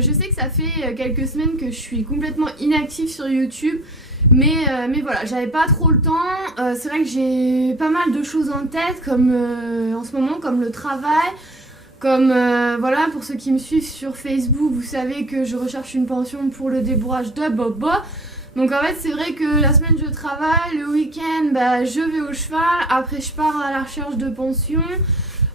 je sais que ça fait quelques semaines que je suis complètement inactive sur YouTube. Mais voilà, j'avais pas trop le temps. C'est vrai que j'ai pas mal de choses en tête, comme en ce moment, comme le travail. Comme voilà, pour ceux qui me suivent sur Facebook, vous savez que je recherche une pension pour le débourrage de Bobo. Donc en fait c'est vrai que la semaine je travaille, le week-end bah, je vais au cheval, après je pars à la recherche de pension.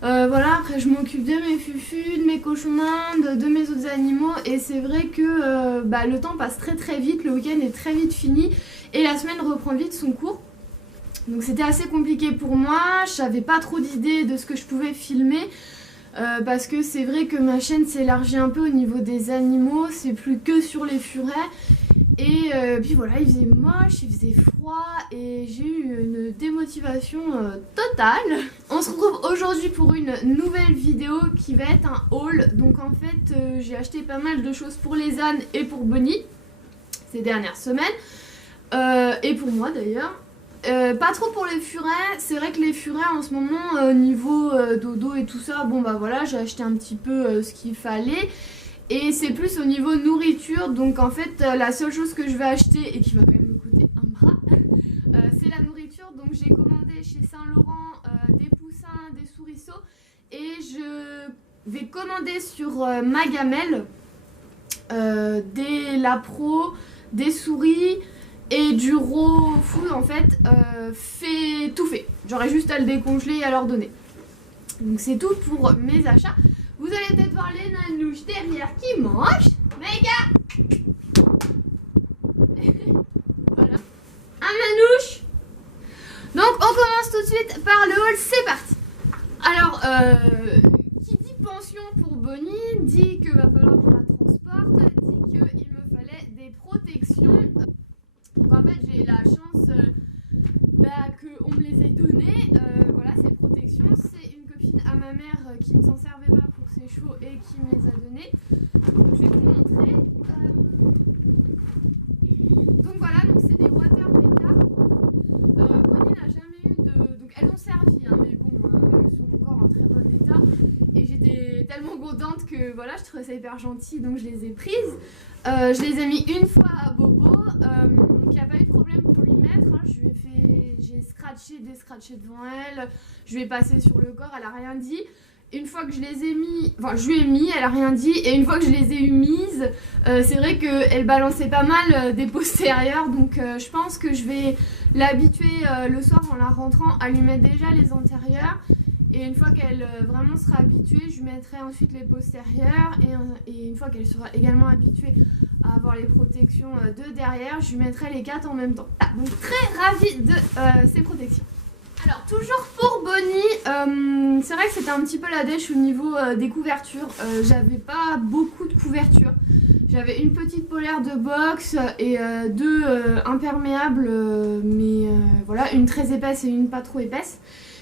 Voilà, après je m'occupe de mes fufus, de mes cochons d'Inde, de mes autres animaux. Et c'est vrai que bah, le temps passe très très vite, le week-end est très vite fini et la semaine reprend vite son cours. Donc c'était assez compliqué pour moi, je savais pas trop d'idées de ce que je pouvais filmer. Parce que c'est vrai que ma chaîne s'élargit un peu au niveau des animaux, c'est plus que sur les furets. Et puis voilà, il faisait moche, il faisait froid et j'ai eu une démotivation totale. On se retrouve aujourd'hui pour une nouvelle vidéo qui va être un haul. Donc en fait j'ai acheté pas mal de choses pour les ânes et pour Bonnie ces dernières semaines. Et pour moi d'ailleurs. Pas trop pour les furets, c'est vrai que les furets en ce moment niveau dodo et tout ça, bon bah voilà, j'ai acheté un petit peu ce qu'il fallait. Et c'est plus au niveau nourriture, donc en fait la seule chose que je vais acheter et qui va quand même me coûter un bras, c'est la nourriture. Donc j'ai commandé chez Saint-Laurent des poussins, des souriceaux, et je vais commander sur Magamel des lapros, des souris et du raw food en fait, tout fait. J'aurais juste à le décongeler et à leur donner. Donc c'est tout pour mes achats. Vous allez peut-être voir les nanouches derrière qui mangent. Méga. Voilà. Un manouche. Donc on commence tout de suite par le haul, c'est parti. Alors, qui dit pension pour Bonnie, dit que va falloir que je la transporte, dit qu'il me fallait des protections. Donc en fait j'ai la chance qu'on me les ait données. Voilà, ces protections, c'est une copine à ma mère qui ne s'en servait pas pour ses chevaux et qui me les a données. Donc je vais vous montrer. Donc voilà, donc c'est des water beta. Bonnie n'a jamais eu de... Donc elles ont servi, hein, mais bon, elles sont encore en très bon état. Et j'étais tellement contente que voilà, je trouvais ça hyper gentil, donc je les ai prises. Je les ai mis une fois à Bobo, qui n'a pas eu de problème pour lui mettre. Hein. J'ai scratché devant elle, je lui ai passé sur le corps, elle a rien dit. Une fois que je les ai mis, enfin je lui ai mis, elle a rien dit. Et une fois que je les ai mises, c'est vrai qu'elle balançait pas mal des postérieurs. Donc je pense que je vais l'habituer le soir en la rentrant à lui mettre déjà les antérieurs. Et une fois qu'elle vraiment sera habituée, je lui mettrai ensuite les postérieurs. Et une fois qu'elle sera également habituée à avoir les protections de derrière, je lui mettrai les 4 en même temps. Ah, donc très ravie de ces protections. Alors toujours pour Bonnie, c'est vrai que c'était un petit peu la dèche au niveau des couvertures. J'avais pas beaucoup de couvertures. J'avais une petite polaire de boxe et deux imperméables, mais voilà, une très épaisse et une pas trop épaisse.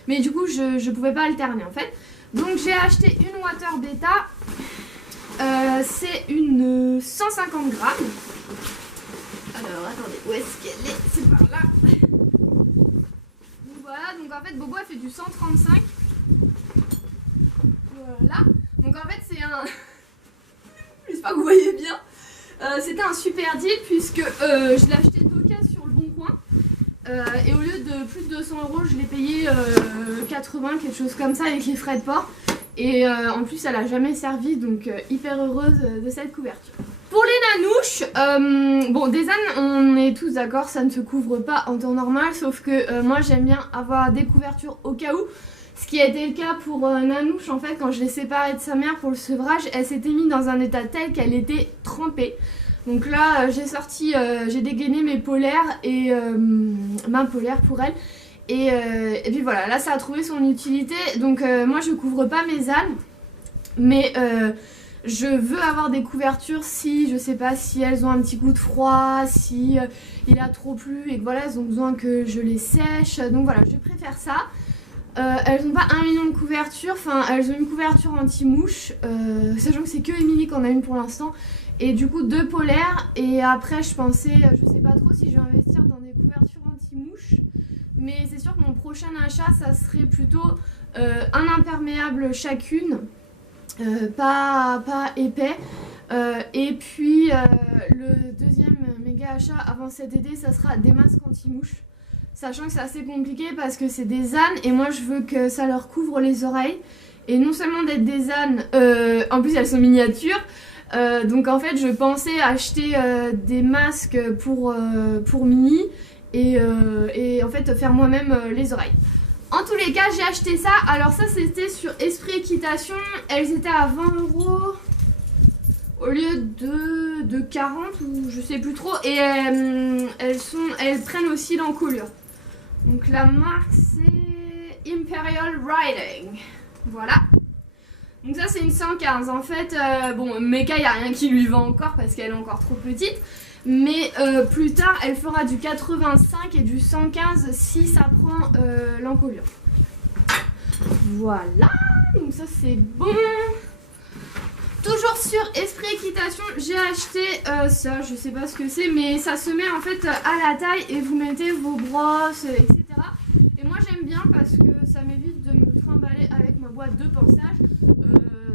Mais du coup je pouvais pas alterner en fait. Donc j'ai acheté une water beta. C'est une 150 grammes. Alors attendez, où est-ce qu'elle est? C'est par là. Donc voilà, donc en fait Bobo a fait du 135. Voilà. Donc en fait c'est un... J'espère que vous voyez bien. C'était un super deal puisque je l'ai acheté d'occasion sur le bon coin. Et au lieu de plus de 200 €, je l'ai payé 80, quelque chose comme ça avec les frais de port. Et en plus elle a jamais servi, donc hyper heureuse de cette couverture. Pour les nanouches, bon des ânes on est tous d'accord, ça ne se couvre pas en temps normal, sauf que moi j'aime bien avoir des couvertures au cas où. Ce qui a été le cas pour Nanouche en fait, quand je l'ai séparée de sa mère pour le sevrage, elle s'était mise dans un état tel qu'elle était trempée. Donc là j'ai sorti, j'ai dégainé mes polaires et ma polaire pour elle. Et puis voilà, là ça a trouvé son utilité. Donc moi je couvre pas mes ânes, mais je veux avoir des couvertures si, je sais pas, si elles ont un petit coup de froid, si il a trop plu et que voilà, elles ont besoin que je les sèche. Donc voilà, je préfère ça. Elles n'ont pas 1 million de couvertures, enfin elles ont une couverture anti-mouche, sachant que c'est que Émilie qui en a une pour l'instant. Et du coup 2 polaires, et après je pensais, je sais pas trop si je vais investir dans des couvertures anti-mouche. Mais c'est sûr que mon prochain achat ça serait plutôt un imperméable chacune. pas épais. Et puis le deuxième méga achat avant cet été, ça sera des masques anti-mouches. Sachant que c'est assez compliqué parce que c'est des ânes et moi je veux que ça leur couvre les oreilles. Et non seulement d'être des ânes, en plus elles sont miniatures. Donc en fait je pensais acheter des masques pour Mini et en fait faire moi-même les oreilles. En tous les cas j'ai acheté ça. Alors ça c'était sur Esprit Équitation. Elles étaient à 20 € au lieu de 40 ou je sais plus trop. Et elles prennent aussi l'encolure. Donc la marque c'est Imperial Riding. Voilà. Donc ça c'est une 115. En fait, bon, Mecha il n'y a rien qui lui va encore parce qu'elle est encore trop petite. Mais plus tard elle fera du 85 et du 115 si ça prend l'encolure. Voilà. Donc ça c'est bon. Toujours sur Esprit Équitation, j'ai acheté ça, je sais pas ce que c'est, mais ça se met en fait à la taille et vous mettez vos brosses, etc. Et moi j'aime bien parce que ça m'évite de me trimballer avec ma boîte de pinçage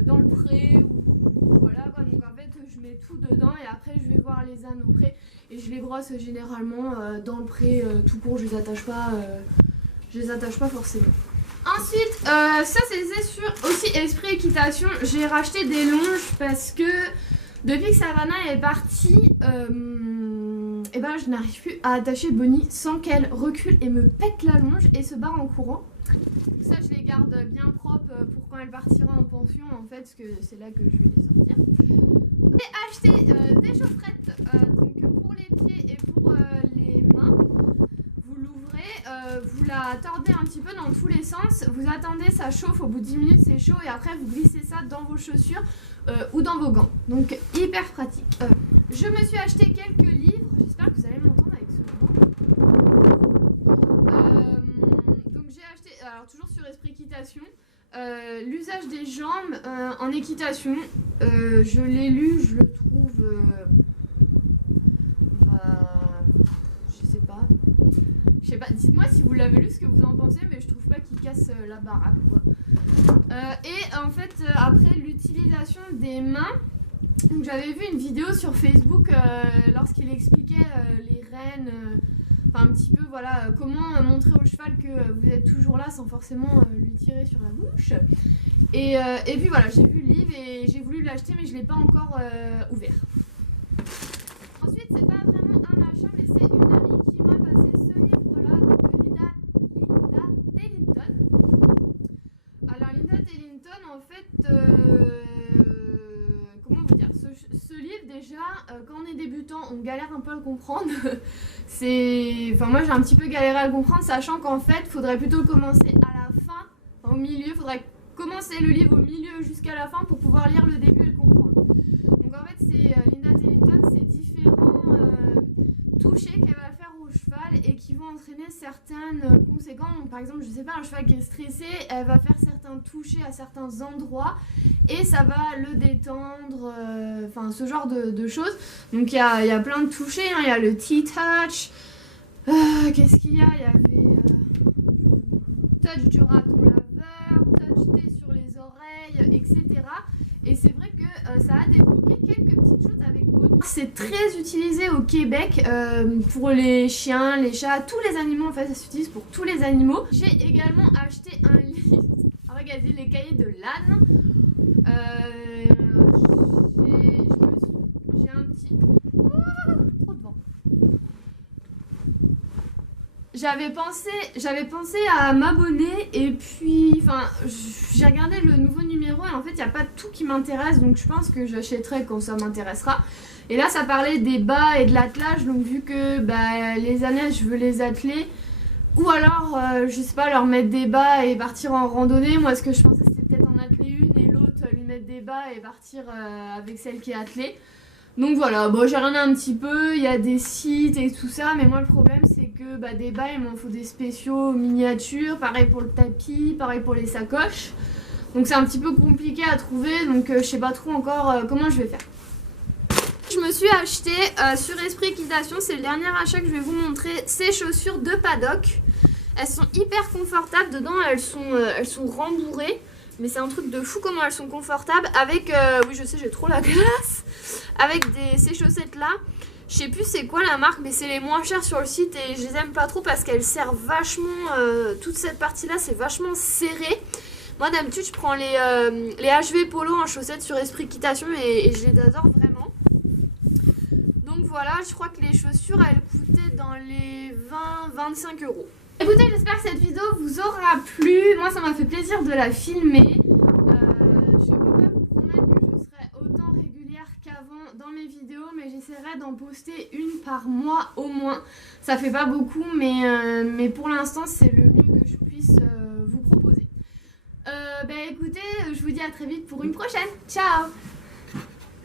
dans le pré ou voilà quoi. Donc en fait je mets tout dedans et après je vais voir les ânes au pré et je les brosse généralement dans le pré tout court, je les attache pas forcément. Ensuite, ça c'était sur aussi Esprit Équitation, j'ai racheté des longes parce que depuis que Savannah est partie, et ben je n'arrive plus à attacher Bonnie sans qu'elle recule et me pète la longe et se barre en courant. Ça je les garde bien propres pour quand elle partira en pension en fait, parce que c'est là que je vais les sortir. J'ai acheté des chaufferettes donc pour les pieds et pour les mains. Vous l'ouvrez, vous la tordez un petit peu dans tous les sens, vous attendez, ça chauffe, au bout de 10 minutes c'est chaud et après vous glissez ça dans vos chaussures ou dans vos gants. Donc hyper pratique. Je me suis acheté quelques livres, j'espère que vous allez m'entendre avec ce vent. Donc j'ai acheté, alors toujours sur Esprit Équitation, l'usage des jambes en équitation. Je l'ai lu, je le trouve... Je sais pas, dites-moi si vous l'avez lu, ce que vous en pensez, mais je trouve pas qu'il casse la baraque quoi. Et en fait, après l'utilisation des mains, j'avais vu une vidéo sur Facebook lorsqu'il expliquait les rênes, enfin un petit peu voilà, comment montrer au cheval que vous êtes toujours là sans forcément lui tirer sur la bouche. Et puis voilà, j'ai vu le livre et j'ai voulu l'acheter, mais je l'ai pas encore ouvert. Ensuite, c'est pas vraiment un achat, mais c'est une amie qui m'a passé ce livre-là de Linda Tellington. Alors, Linda Tellington, en fait, comment vous dire, ce livre, déjà, quand on est débutant, on galère un peu à le comprendre. Enfin, moi, j'ai un petit peu galéré à le comprendre, sachant qu'en fait, il faudrait plutôt commencer à la fin, enfin, au milieu, il faudrait commencer le livre au milieu jusqu'à la fin pour pouvoir lire le début et le comprendre. Donc, en fait, c'est Linda Tellington, c'est différents touchés qu'elle va faire au cheval et qui vont entraîner certaines conséquences. Donc, par exemple, je sais pas, un cheval qui est stressé, elle va faire certains touchés à certains endroits et ça va le détendre, enfin ce genre de choses. Donc il y a plein de touchés, hein. Il y a le T-touch, qu'est-ce qu'il y a? Il y avait touch du raton laveur, touch thé sur les oreilles, etc. Et c'est vrai que ça a débloqué quelques petites choses avec Bonnie. C'est très utilisé au Québec pour les chiens, les chats, tous les animaux en fait, ça s'utilise pour tous les animaux. J'ai également acheté un livre, un magazine, les cahiers de l'âne. J'ai un petit... Oh, trop de vent. J'avais pensé à m'abonner et puis, enfin, j'ai regardé le nouveau numéro et en fait, il n'y a pas tout qui m'intéresse, donc je pense que j'achèterai quand ça m'intéressera. Et là, ça parlait des bas et de l'attelage, donc vu que les ânesses, je veux les atteler, ou alors, je sais pas, leur mettre des bas et partir en randonnée. Moi, ce que je pensais, c'était peut-être en atteler une et l'autre, lui mettre des bas et partir avec celle qui est attelée. Donc voilà, bon, j'ai regardé un petit peu, il y a des sites et tout ça, mais moi le problème c'est que des bas il m'en faut des spéciaux miniatures, pareil pour le tapis, pareil pour les sacoches. Donc c'est un petit peu compliqué à trouver, donc je sais pas trop encore comment je vais faire. Je me suis acheté sur Esprit Équitation, c'est le dernier achat que je vais vous montrer, ces chaussures de paddock. Elles sont hyper confortables, dedans elles sont rembourrées. Mais c'est un truc de fou comment elles sont confortables. Avec, oui je sais j'ai trop la classe. Avec ces chaussettes là. Je sais plus c'est quoi la marque, mais c'est les moins chères sur le site et je les aime pas trop parce qu'elles servent vachement, toute cette partie là c'est vachement serré. Moi d'habitude je prends les HV Polo en chaussettes sur Esprit Équitation et je les adore vraiment. Donc voilà, je crois que les chaussures elles coûtaient dans les 20-25 euros. Écoutez, j'espère que cette vidéo vous aura plu. Moi ça m'a fait plaisir de la filmer. Je peux pas vous promettre que je serai autant régulière qu'avant dans mes vidéos, mais j'essaierai d'en poster une par mois au moins. Ça fait pas beaucoup, mais pour l'instant c'est le mieux que je puisse vous proposer. Écoutez, je vous dis à très vite pour une prochaine. Ciao!